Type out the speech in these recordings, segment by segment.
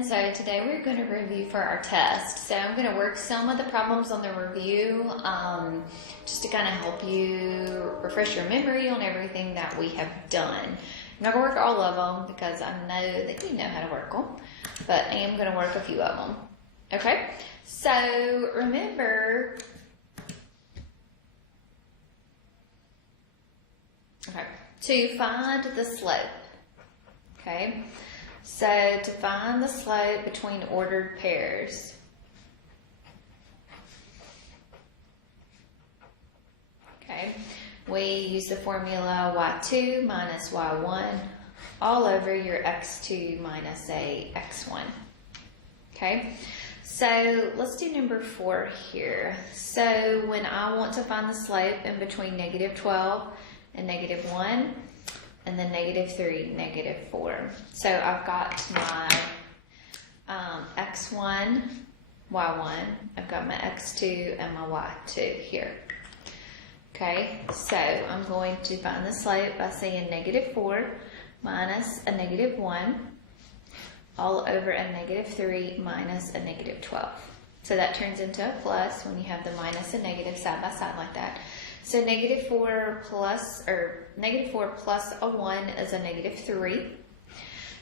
So today we're going to review for our test. So I'm going to work some of the problems on the review just to kind of help you refresh your memory on everything that we have done. I'm not going to work all of them because I know that you know how to work them, but I am going to work a few of them. Okay, so remember, to find the slope, okay? So to find the slope between ordered pairs, okay, we use the formula y2 minus y1 all over your x2 minus a x1, okay? So let's do number 4 here. So when I want to find the slope in between negative 12 and negative 1, and then negative 3, negative 4. So I've got my x1, y1, I've got my x2 and my y2 here. Okay, so I'm going to find the slope by saying negative 4 minus a negative 1 all over a negative 3 minus a negative 12. So that turns into a plus when you have the minus and negative side by side like that. So negative 4 plus a 1 is a negative 3.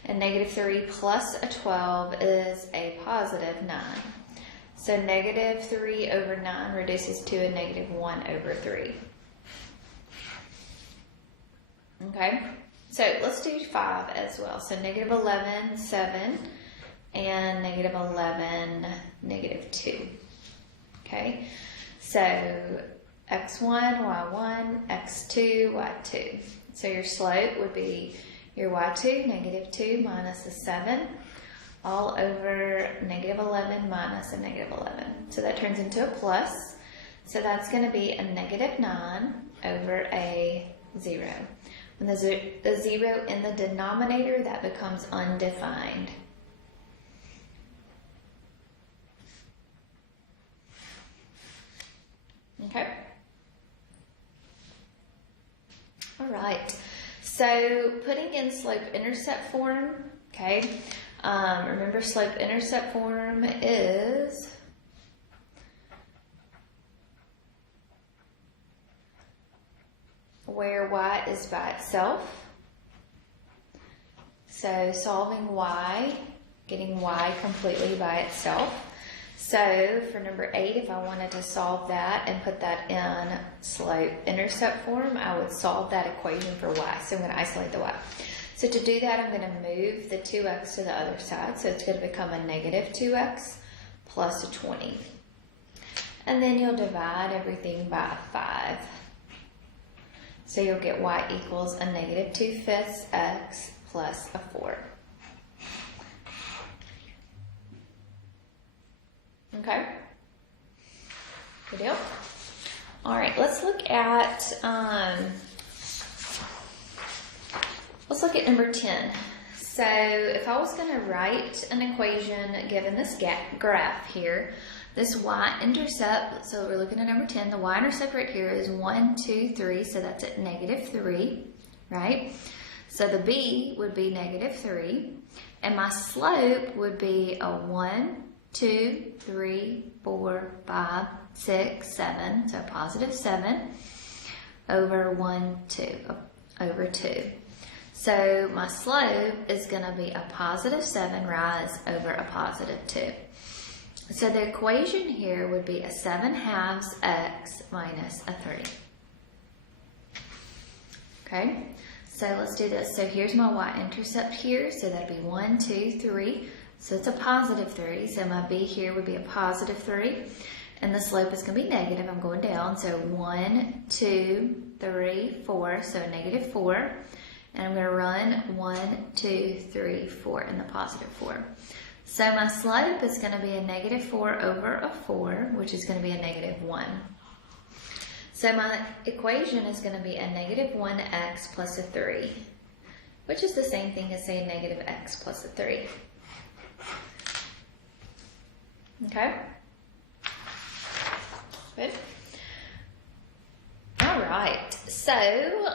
And negative 3 plus a 12 is a positive 9. So negative 3 over 9 reduces to a negative 1 over 3. Okay, so let's do 5 as well. So negative 11, 7, and negative 11, negative 2. Okay, so x1, y1, x2, y2. So your slope would be your y2, negative 2 minus a 7, all over negative 11 minus a negative 11. So that turns into a plus. So that's going to be a negative 9 over a 0. When the 0 in the denominator, that becomes undefined. Okay. All right, so putting in slope-intercept form, okay, remember slope-intercept form is where y is by itself. So solving y, getting y completely by itself. So for number 8, if I wanted to solve that and put that in slope-intercept form, I would solve that equation for y. So I'm going to isolate the y. So to do that, I'm going to move the 2x to the other side. So it's going to become a negative 2x plus a 20. And then you'll divide everything by 5. So you'll get y equals a negative 2/5 x plus a 4. Okay, good deal. All right, let's look at number 10. So if I was going to write an equation given this graph here, this y-intercept, so we're looking at number 10, the y-intercept right here is 1, 2, 3, so that's at negative 3, right? So the b would be negative 3, and my slope would be a 1, 2, 3, 4, 5, 6, 7, so positive 7 over 1, 2, over 2. So my slope is going to be a positive 7 rise over a positive 2. So the equation here would be a 7/2 x minus a 3. Okay, so let's do this. So here's my y-intercept here, so that'd be 1, 2, 3. So it's a positive 3, so my b here would be a positive 3, and the slope is going to be negative. I'm going down, so 1, 2, 3, 4, so negative 4, and I'm going to run 1, 2, 3, 4 in the positive 4. So my slope is going to be a negative 4 over a 4, which is going to be a negative 1. So my equation is going to be a negative 1x plus a 3, which is the same thing as saying negative x plus a 3. Okay, good. All right, so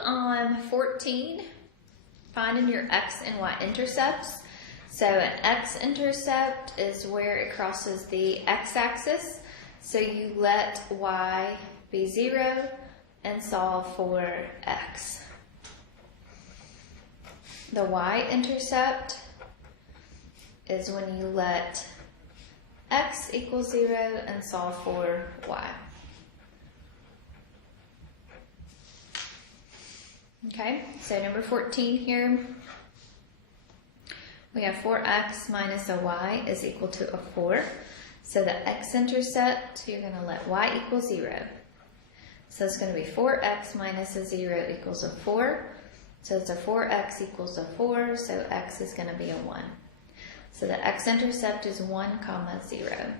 on 14, finding your x and y intercepts. So an x-intercept is where it crosses the x-axis. So you let y be 0 and solve for x. The y-intercept is when you let x equals 0 and solve for y. Okay, so number 14 here, we have 4x minus a y is equal to a 4. So the x-intercept, you're going to let y equal 0. So it's going to be 4x minus a 0 equals a 4. So it's a 4x equals a 4, so x is going to be a 1. So the x-intercept is 1, 0.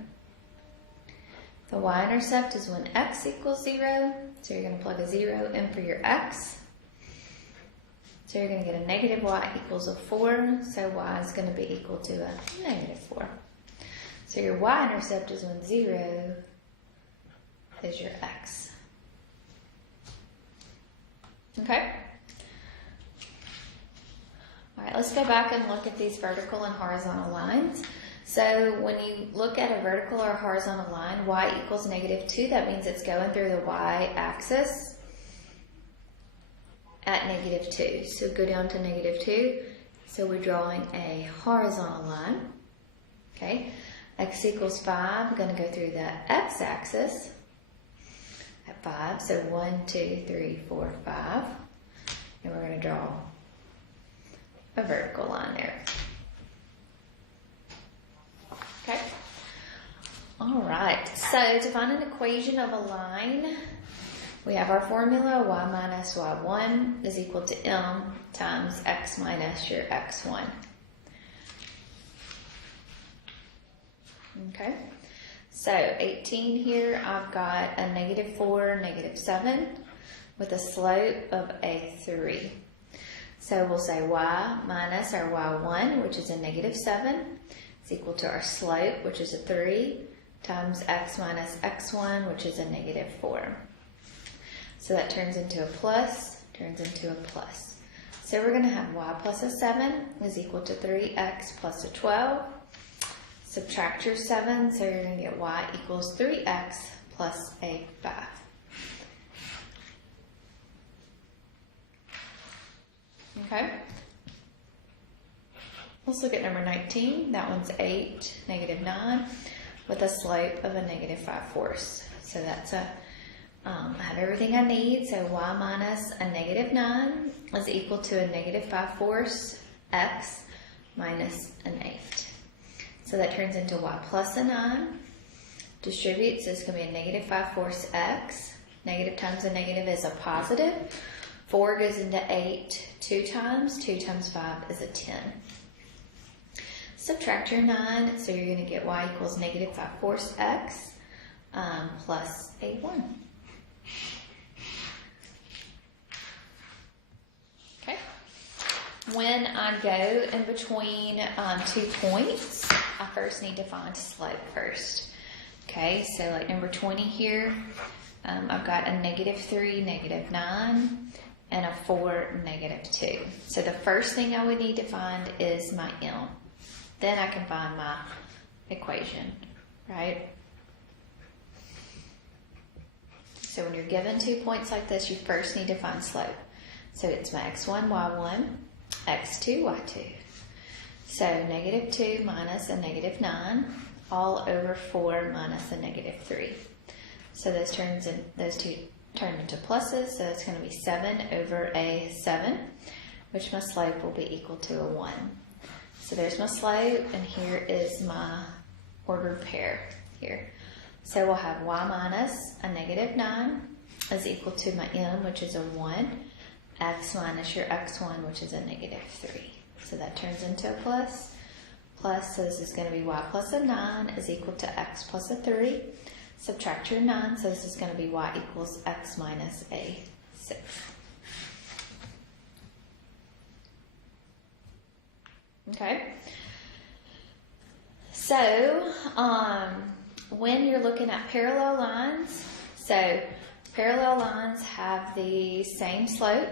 The y-intercept is when x equals 0, so you're going to plug a 0 in for your x. So you're going to get a negative y equals a 4, so y is going to be equal to a negative 4. So your y-intercept is when 0 is your x. Okay? All right, let's go back and look at these vertical and horizontal lines. So when you look at a vertical or horizontal line, y equals negative 2, that means it's going through the y-axis at negative 2. So go down to negative 2. So we're drawing a horizontal line. Okay, x equals 5, going to go through the x-axis at 5. So 1, 2, 3, 4, 5. And we're going to draw a vertical line there. Okay. All right. So to find an equation of a line, we have our formula, y minus y1 is equal to m times x minus your x1. Okay. So 18 here, I've got a negative 4, negative 7 with a slope of a 3. So we'll say y minus our y1, which is a negative 7, is equal to our slope, which is a 3, times x minus x1, which is a negative 4. So that turns into a plus, turns into a plus. So we're going to have y plus a 7 is equal to 3x plus a 12. Subtract your 7, so you're going to get y equals 3x plus a 5. Okay. Let's look at number 19. That one's 8, negative 9, with a slope of a negative 5/4. So that's a, I have everything I need. So y minus a negative 9 is equal to a negative 5/4 x minus an 8. So that turns into y plus a 9. Distribute, so it's going to be a negative 5/4 x. Negative times a negative is a positive. 4 goes into 8 2 times. 2 times 5 is a 10. Subtract your 9, so you're going to get y equals negative 5/4 x plus a 1. Okay. When I go in between 2 points, I first need to find slope first. Okay, so like number 20 here, I've got a negative 3, negative 9, and a 4, negative 2. So the first thing I would need to find is my m. Then I can find my equation, right? So when you're given 2 points like this, you first need to find slope. So it's my x1, y1, x2, y2. So negative 2 minus a negative 9, all over 4 minus a negative 3. So those two turn into pluses, so it's going to be 7 over a 7, which my slope will be equal to a 1. So there's my slope, and here is my ordered pair here. So we'll have y minus a negative 9 is equal to my m, which is a 1, x minus your x1, which is a negative 3. So that turns into a plus. Plus, so this is going to be y plus a 9 is equal to x plus a 3. Subtract your 9, so this is going to be y equals x minus a 6. Okay. So, when you're looking at parallel lines, so parallel lines have the same slope.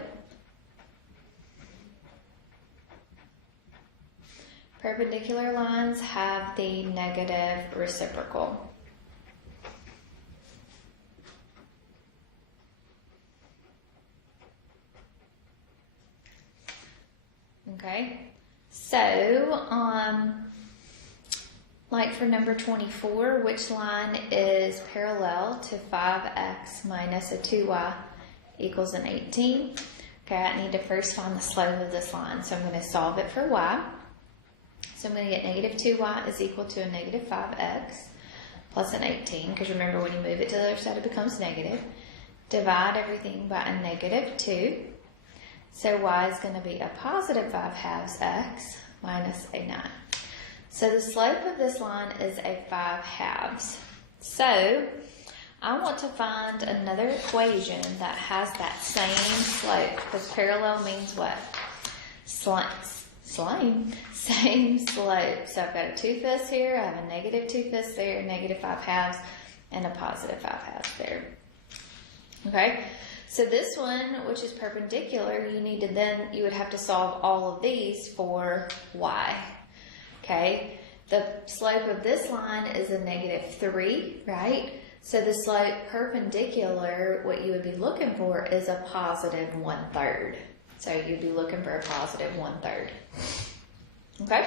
Perpendicular lines have the negative reciprocal. Okay, so like for number 24, which line is parallel to 5x minus a 2y equals an 18? Okay, I need to first find the slope of this line, so I'm going to solve it for y. So I'm going to get negative 2y is equal to a negative 5x plus an 18, because remember when you move it to the other side it becomes negative. Divide everything by a negative 2. So y is going to be a positive 5 halves x minus a 9. So the slope of this line is a 5 halves. So I want to find another equation that has that same slope, because parallel means what? Same slope. So I've got a 2/5 here, I have a negative 2/5 there, negative 5 halves, and a positive 5 halves there. Okay, so this one, which is perpendicular, you would have to solve all of these for y. Okay, the slope of this line is a negative 3, right? So the slope perpendicular, what you would be looking for is a positive 1/3. So you'd be looking for a positive 1/3. Okay?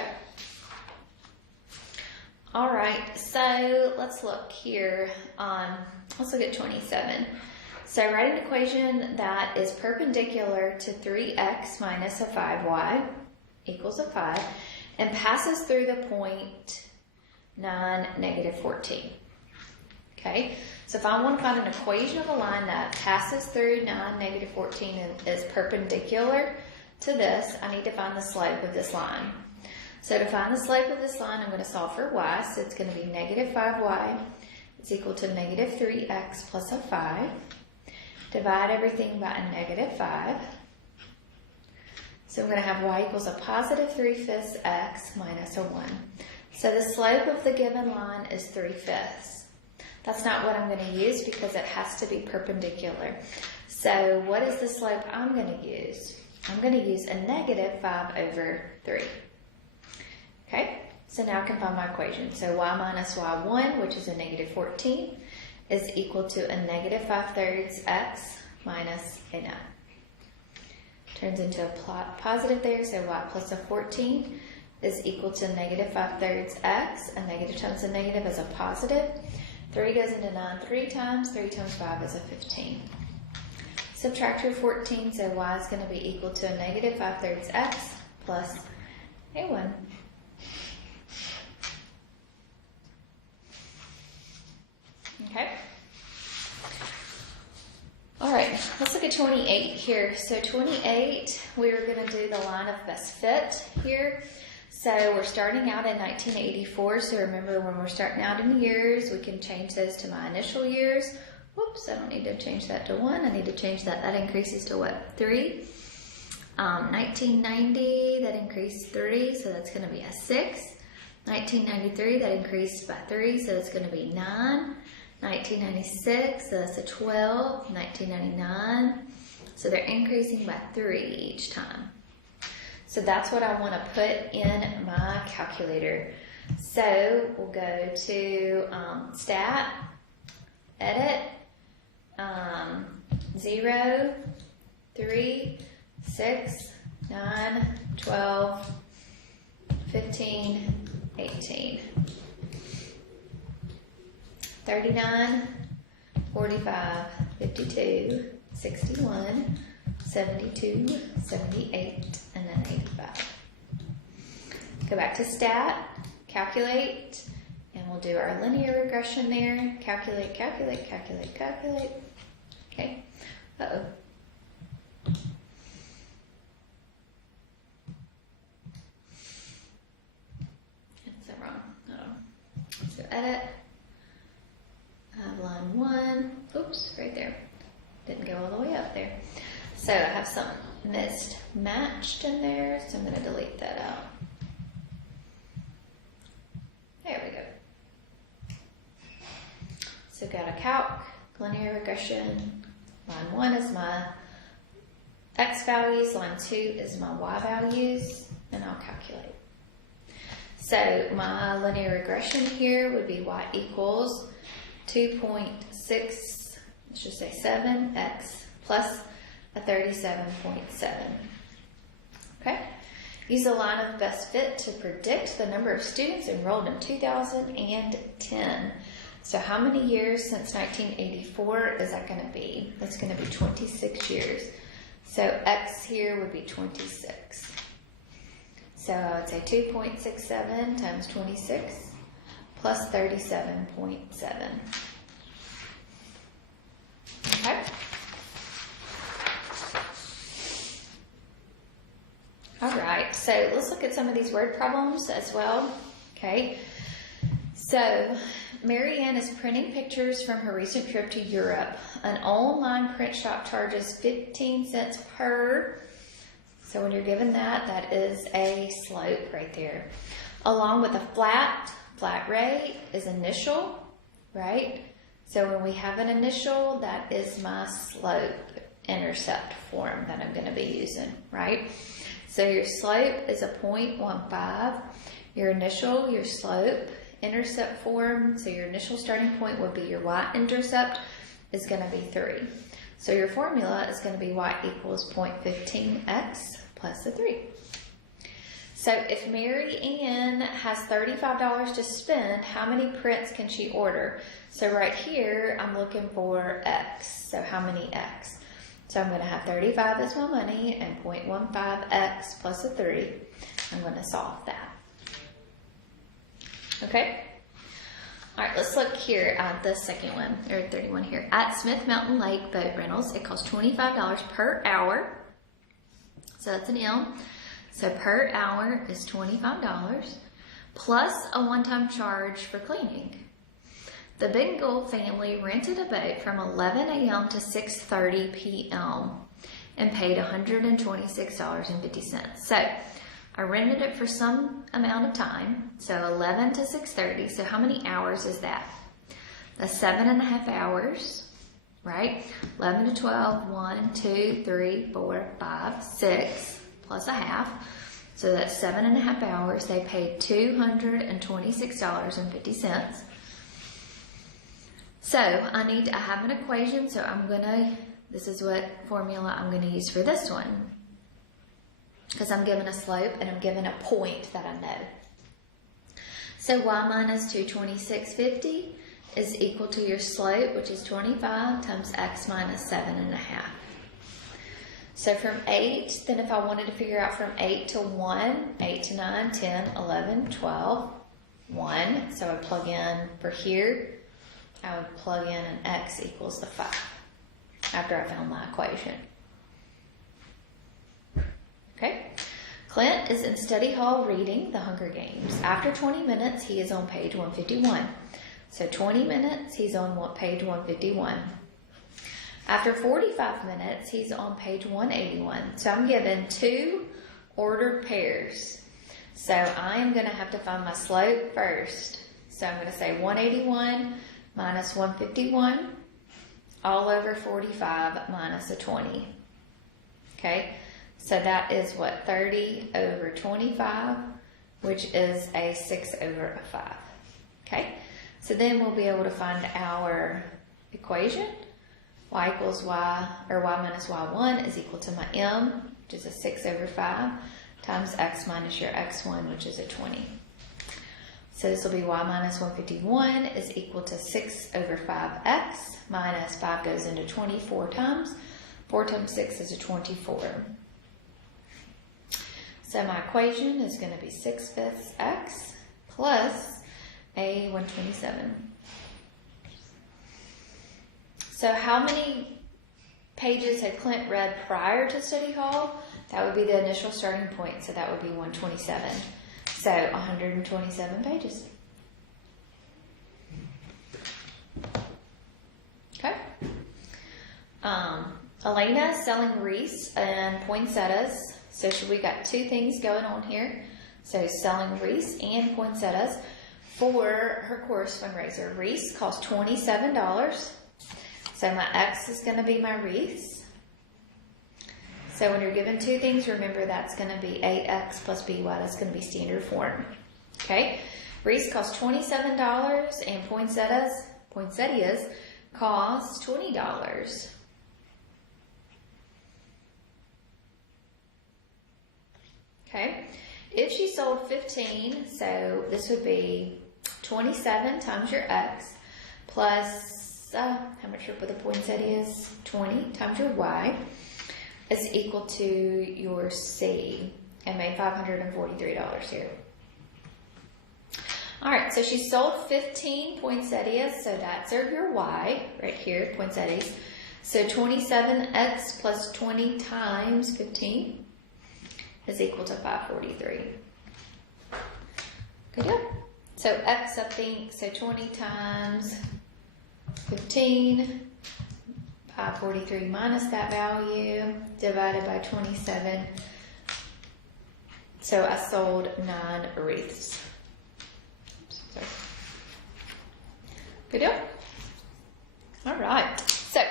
All right, so let's look here. Let's look at 27. So write an equation that is perpendicular to 3x minus a 5y equals a 5 and passes through the point 9, negative 14. Okay, so if I want to find an equation of a line that passes through 9, negative 14 and is perpendicular to this, I need to find the slope of this line. So to find the slope of this line, I'm going to solve for y. So it's going to be negative 5y is equal to negative 3x plus a 5. Divide everything by a negative 5. So I'm going to have y equals a positive 3/5 x minus a 1. So the slope of the given line is 3/5. That's not what I'm going to use because it has to be perpendicular. So what is the slope I'm going to use? I'm going to use a negative 5/3. Okay, so now I can find my equation. So y minus y1, which is a negative 14, is equal to a negative 5/3 x minus a 9. Turns into a positive there, so y plus a 14 is equal to negative 5/3 x. A negative times a negative is a positive. 3 goes into 9 3 times. 3 times 5 is a 15. Subtract your 14, so y is going to be equal to a negative 5/3 x plus a 1. Okay. All right, let's look at 28 here. So 28, we're going to do the line of best fit here. So we're starting out in 1984. So remember, when we're starting out in years, we can change those to my initial years. Whoops, I don't need to change that to 1. I need to change that. That increases to what? 3. 1990, that increased 3, so that's going to be a 6. 1993, that increased by 3, so it's going to be 9. 1996, so that's a 12. 1999, so they're increasing by 3 each time. So that's what I want to put in my calculator. So we'll go to Stat, Edit, 0, 3, 6, 9, 12, 15, 18. 39, 45, 52, 61, 72, 78, and then 85. Go back to Stat, Calculate, and we'll do our linear regression there. Calculate, calculate, calculate, calculate. Okay. Uh-oh. That's that wrong. Uh-oh. So Edit. I have line 1, oops, right there. Didn't go all the way up there. So I have some mismatched in there, so I'm going to delete that out. There we go. So got a calc, linear regression. Line 1 is my x values, line 2 is my y values, and I'll calculate. So my linear regression here would be y equals 2.6, let's just say 7x plus a 37.7. Okay? Use a line of best fit to predict the number of students enrolled in 2010. So how many years since 1984 is that going to be? That's going to be 26 years. So x here would be 26. So I would say 2.67 times 26 plus 37.7. Okay? Alright, so let's look at some of these word problems as well. Okay, so Marianne is printing pictures from her recent trip to Europe. An online print shop charges 15 cents per. So when you're given that, that is a slope right there. Along with a flat rate is initial, right? So when we have an initial, that is my slope intercept form that I'm going to be using, right? So your slope is a 0.15. Your initial, your slope, intercept form, so your initial starting point would be your y-intercept is going to be 3. So your formula is going to be y equals 0.15x plus a 3. So if Mary Ann has $35 to spend, how many prints can she order? So right here, I'm looking for x. So how many x? So I'm going to have 35 as my money and 0.15x plus a 3. I'm going to solve that. Okay? All right, let's look here at the second one, or 31 here. At Smith Mountain Lake Boat Rentals, it costs $25 per hour. So that's an M. So per hour is $25 plus a one-time charge for cleaning. The Bengal family rented a boat from 11 a.m. to 6:30 p.m. and paid $126.50. So I rented it for some amount of time, so 11 to 6:30. So how many hours is that? That's 7.5 hours, right? 11 to 12, 1, 2, 3, 4, 5, 6, plus a half. So that's 7.5 hours. They paid $226.50. So I have an equation, so this is what formula I'm gonna use for this one. Because I'm given a slope and I'm given a point that I know. So y minus 226.50 is equal to your slope, which is 25 times x minus 7.5. So from 8, then if I wanted to figure out from 8 to 1, 8 to 9, 10, 11, 12, 1. So I plug in for here, I would plug in an x equals the 5 after I found my equation. Okay. Clint is in study hall reading The Hunger Games. After 20 minutes, he is on page 151. So 20 minutes, he's on page 151. After 45 minutes, he's on page 181. So I'm given 2 ordered pairs. So I am going to have to find my slope first. So I'm going to say 181 minus 151 all over 45 minus a 20. Okay. So that is what, 30 over 25, which is a 6 over a 5. Okay, so then we'll be able to find our equation. Y equals y, or y minus y1 is equal to my m, which is a 6 over 5, times x minus your x1, which is a 20. So this will be y minus 151 is equal to 6 over 5x, minus 5 goes into 24 times. 4 times 6 is a 24. So my equation is going to be 6/5 x plus a 127. So how many pages had Clint read prior to study hall? That would be the initial starting point, so that would be 127. So 127 pages. Okay. Elena is selling wreaths and poinsettias. So we got 2 things going on here. So selling wreaths and poinsettias for her course fundraiser. Wreaths cost $27. So my X is going to be my wreaths. So when you're given 2 things, remember that's going to be AX plus BY. That's going to be standard form. Okay, wreaths cost $27 and poinsettias cost $20. Okay, if she sold 15, so this would be 27 times your X plus, how much for the poinsettias? 20 times your Y is equal to your C, and made $543 here. All right, so she sold 15 poinsettias, so that's your Y right here, poinsettias. So 27X plus 20 times 15 is equal to 543. Good deal. So X, I think, so 20 times 15, 543 minus that value, divided by 27. So I sold 9 wreaths. So, good deal. All right. So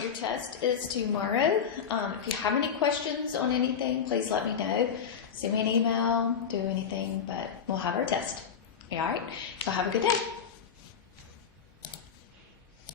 your test is tomorrow. If you have any questions on anything, please let me know. Send me an email, do anything, but we'll have our test. All right. So have a good day.